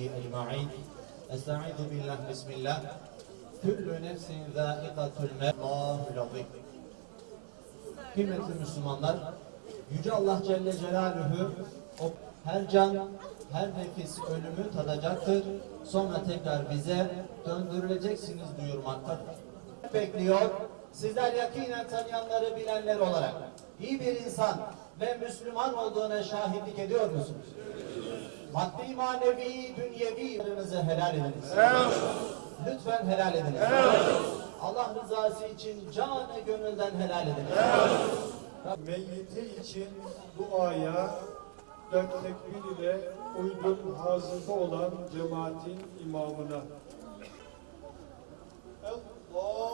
وصحبه أجمعين أستعيذ بالله بسم الله كل نفس ذائقة الموت الله العظيم Kıymetli Müslümanlar, Yüce Allah Celle Celaluhu o her can, her nefis ölümü tadacaktır. Sonra tekrar bize döndürüleceksiniz buyurmaktadır. Bekliyor. Sizler yakinen tanıyanları bilenler olarak iyi bir insan ve Müslüman olduğuna şahitlik ediyor musunuz? Maddi, manevi, dünyevi helal ediniz. Lütfen helal ediniz. Allah rızası için canı gönülden helal ediniz. Meyyiti için duaya dört tekbir ile uydum hazırda olan cemaatin imamına. Allahu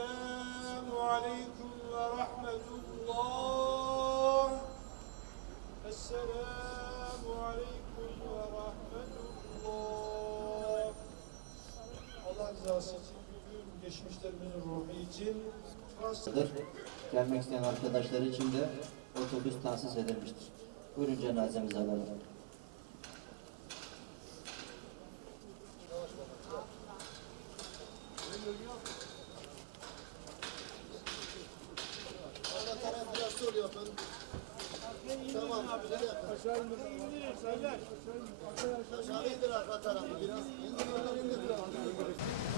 Esselamu ve Rahmetullah. Esselamu ve Rahmetullah. Allah rızası için geçmişlerimizin ruhu Gelmek isteyen arkadaşlar için de otobüs tahsis edilmiştir. Buyurun cenazemizi alalım. Aşağı indir arka tarafı biraz. İndir, indir, indir.